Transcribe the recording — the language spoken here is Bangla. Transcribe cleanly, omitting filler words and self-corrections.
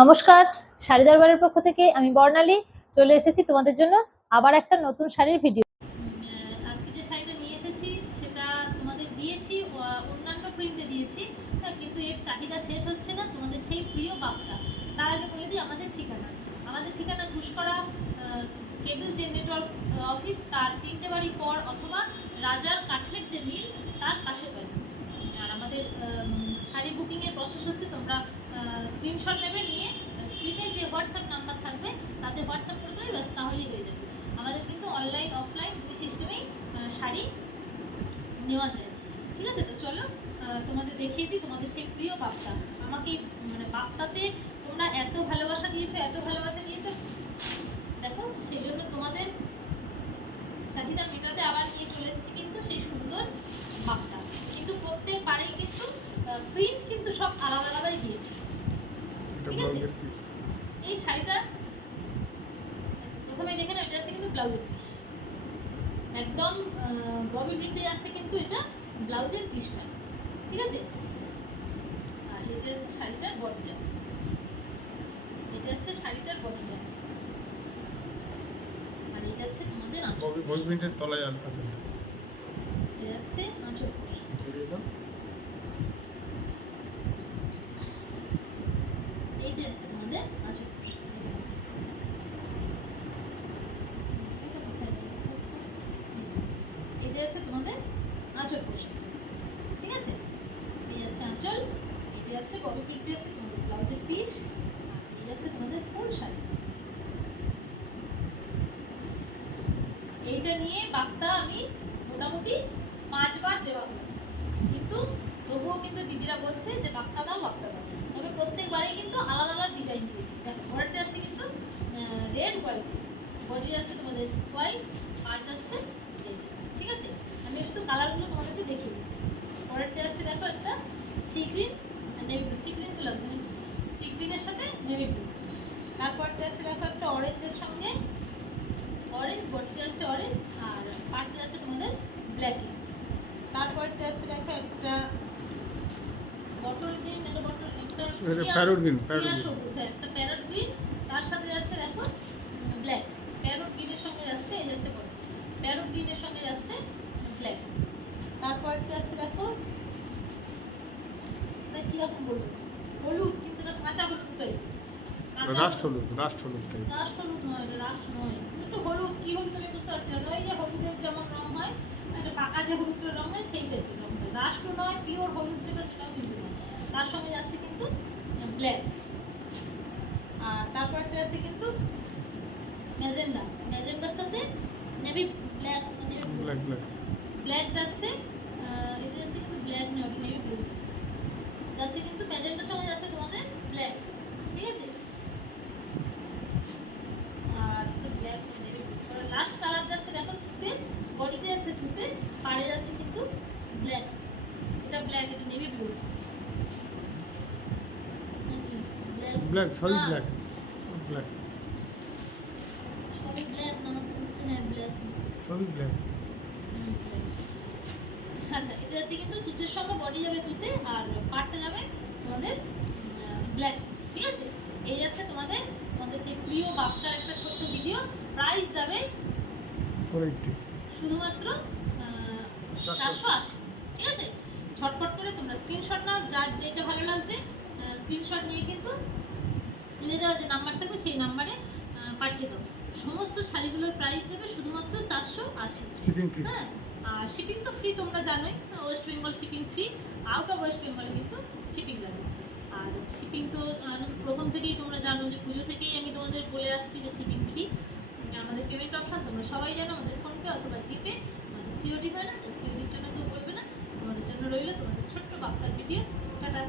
নমস্কার, শাড়ি দরবারের পক্ষ থেকে আমি বর্ণালী চলে এসেছি তোমাদের জন্য আবার একটা নতুন শাড়ির ভিডিও। আজকে যে শাড়িটা নিয়ে এসেছি সেটা তোমাদের দিয়েছি, অন্যান্য প্রিন্টে দিয়েছি, কিন্তু এর চাহিদা শেষ হচ্ছে না। তোমাদের সেই প্রিয় বাপ্তা। তার আগে বলে দিই আমাদের ঠিকানা ঘুষকরা কেবল যে নেটওয়ার্ক অফিস তার 3টে বাড়ি পর, অথবা রাজার কাঠের যে মিল তার পাশে বাড়ি। আর আমাদের শাড়ি বুকিংয়ের প্রসেস হচ্ছে, তোমরা স্ক্রিনশট নেবে, নিয়ে স্ক্রিনে যে হোয়াটসঅ্যাপ নাম্বার থাকবে তাতে হোয়াটসঅ্যাপ করে দেবে, ব্যাস তাহলেই হয়ে যাবে। আমাদের কিন্তু অনলাইন অফলাইন দুই সিস্টেমেই শাড়ি নেওয়া যায়। ঠিক আছে, তো চলো তোমাদের দেখিয়ে দিই তোমাদের সেই প্রিয় বাপ্তা। আমাকে মানে বাপ্তাতে তোমরা এত ভালোবাসা দিয়েছো দেখো, সেই জন্য তোমাদের চাহিদা মেটাতে আবার নিয়ে চলে এসেছি কিন্তু সেই সুন্দর বাপ্তা। কিন্তু প্রত্যেকবারেই কিন্তু প্রিন্ট কিন্তু সব আলাদা আলাদাই দিয়েছি। ঠিক আছে, এই শাড়িটা প্রথমে দেখে না, এটা আছে কিন্তু ব্লাউজের পিস, একদম ববি প্রিন্টে আছে কিন্তু এটা ব্লাউজের পিসটা। ঠিক আছে, আর এটা হচ্ছে শাড়িটার বডিটা, আর এটা হচ্ছে তোমাদের আঁচল। ববি প্রিন্টের তলায় আছে, এটা হচ্ছে আঁচল পোর্শন। এইটা আছে তোমাদের আঁচল পোর্শন। এটা আছে তোমাদের আঁচল পোর্শন। ঠিক আছে, এই আছে আঁচল, এটা আছে ববি প্রিন্টে আছে তোমাদের ব্লাউজের পিস, এই আছে তোমাদের ফুল শাড়ি। এইটা নিয়ে বাপ্তা আমি মোটামুটি 5 বার দেওয়া হলো, কিন্তু তবুও কিন্তু দিদিরা বলছে যে বাপ্তা দাও। তবে প্রত্যেকবারেই কিন্তু আলাদা আলাদা ডিজাইন দিয়েছি। দেখো, বডিটা আছে কিন্তু রেড হোয়াইট, বডি আছে তোমাদের হোয়াইট, আর যাচ্ছে রেড। ঠিক আছে, আমি শুধু কালারগুলো তোমাদেরকে দেখিয়ে দিচ্ছি। বডিটা আছে দেখো একটা সি গ্রিন আর নেভি ব্লু, সি গ্রিন তো লাগছে, সি গ্রিনের সাথে নেভি ব্লু। তারপরটা আছে দেখো একটা অরেঞ্জের সঙ্গে অরেঞ্জ, বডিটা আছে অরেঞ্জ, আর পার্টটা আছে তোমাদের ব্ল্যাকে। তারপরটা আছে দেখো একটা বটল গ্রিন, একটা প্যারট গ্রিন, সবুজ, হ্যাঁ একটা প্যারট গ্রিন। তার সাথে যাচ্ছে দেখো ব্ল্যাক, প্যারট গ্রিনের সঙ্গে যাচ্ছে, এই যাচ্ছে বডি, প্যারট গ্রিনের সঙ্গে যাচ্ছে ব্ল্যাক। তারপরটা আছে দেখো কিরকম বলবো, হলুদ, কিন্তু এটা কাঁচা হলুদ টাইপ, রাস্ট হলুদ টাইপ। রাস্ট হলুদ নয়, এটা রাস্ট নয়, একটু হলুদ। কি হলুদ আমি বুঝতে পারছি না, ওই যে হলুদের যেমন রং হয়, একটা পাকা যে হলুদের রং হয় সেই টাইপের রং হয়। রাস্টও নয়, পিওর হলুদ যেটা সেটাও কিন্তু নয়। তার সঙ্গে যাচ্ছে কিন্তু ব্ল্যাক। আর তারপরটা আছে কিন্তু ম্যাজেন্ডার সাথে নেভি ব্ল্যাক, ব্ল্যাক যাচ্ছে। এটা আছে কিন্তু ব্ল্যাক নয়, নেভি ব্লু যাচ্ছে, কিন্তু ম্যাজেন্ডার সঙ্গে যাচ্ছে তোমাদের ব্ল্যাক। ঠিক আছে, আর ব্ল্যাক লাস্ট কালার যাচ্ছে দেখো তুতে, বডিতে আছে তুতে, পাড়ে যাচ্ছে কিন্তু ব্ল্যাক। এটা ব্ল্যাক, এটা navy blue, black solid black, সবই ব্ল্যাক না, হ্যাঁ ব্ল্যাক, সলিড ব্ল্যাক। আচ্ছা, এটা আছে কিন্তু তুতের সঙ্গে বডি যাবে তুতে, আর পাড়টা যাবে তোমাদের ব্ল্যাক। ঠিক আছে, এই যাচ্ছে তোমাদের সেই প্রিয় বাপ্তার একটা ছোট্ট ভিডিও। প্রাইস যাবে শুধুমাত্র 480। ঠিক আছে, ঝটপট করে তোমরা স্ক্রিনশট নাও, যার যেটা ভালো লাগছে স্ক্রিনশট নিয়ে কিন্তু স্ক্রিনে দেওয়া যে নাম্বার থাকবে সেই নাম্বারে পাঠিয়ে দাও। সমস্ত শাড়িগুলোর প্রাইস যাবে শুধুমাত্র 480। হ্যাঁ, আর শিপিং তো ফ্রি, তোমরা জানোই, West Bengal shipping free, out of West বেঙ্গলে কিন্তু শিপিং লাগে। আর শিপিং তো প্রথম থেকেই তোমরা জানো, যে পুজো থেকেই আমি তোমাদের বলে আসছি যে শিপিং ফ্রি। আমাদের পেমেন্ট অপশান তোমরা সবাই জানো, আমাদের ফোনপে অথবা জিপে, আমাদের সিওডি হয় না, সিওডির জন্য কেউ বলবে না। তোমাদের জন্য রইল তোমাদের ছোট্ট বাপ্তার ভিডিও। টাটা।